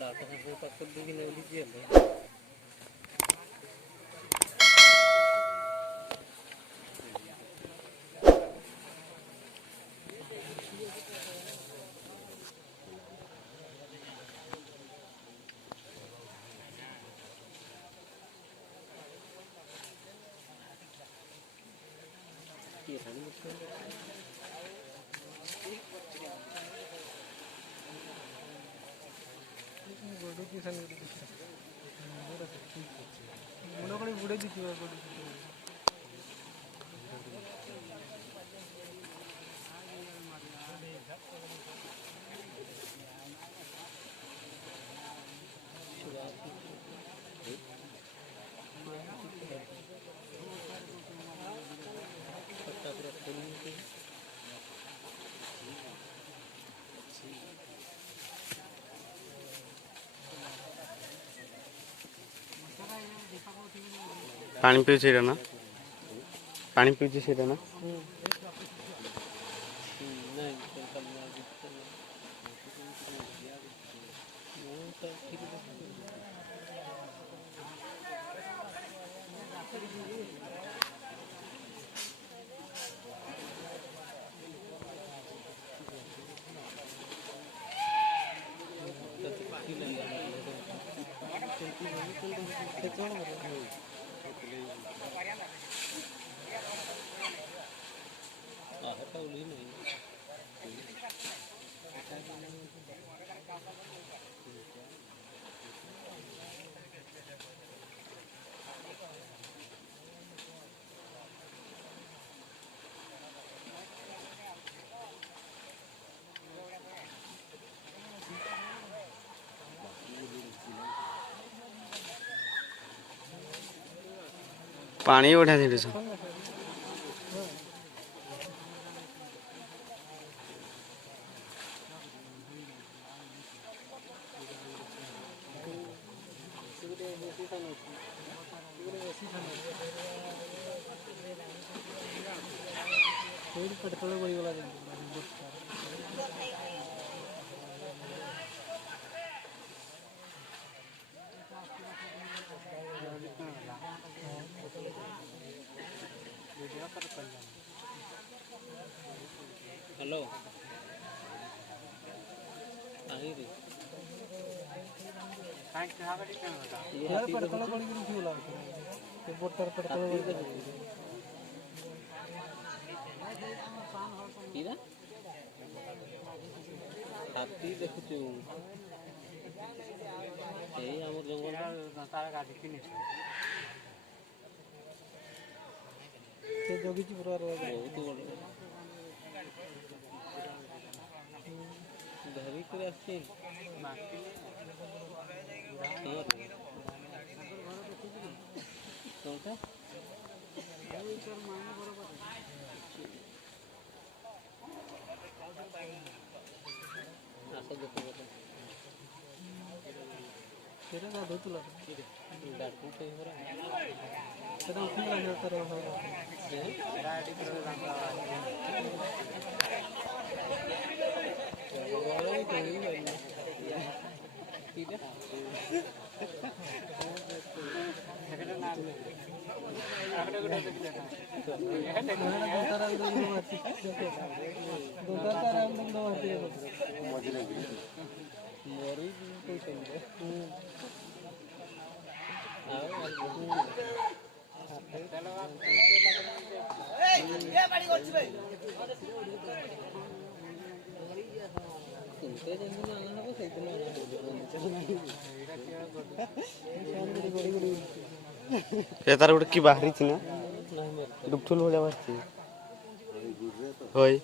doctor से पकड़ दी नहीं लीजिए बुड़े दिखिए पानी पीछे रहना पानी पीछे से रहना पानी बढ़िया धीरे से हेलो आई रे यार पड़कल पड़ी की उठिला ते बोटर पड़कल पड़ी कीरा हाथी देखुछु ए हमर जंगल तारा गाड़ी किनी से जोगी जी पूरा रो बहुत बड़ धरी करे आछी माटी कोनटा ओई सर माने बरोबर आसा देखो तेरे का दो तुला डाकू पे हो रहा तेरा उठने लगा तेरा हो गाड़ी पर लगा ठीक है तार गोटे कि बाहरी ना डुबठुल भलिया बाहरी होय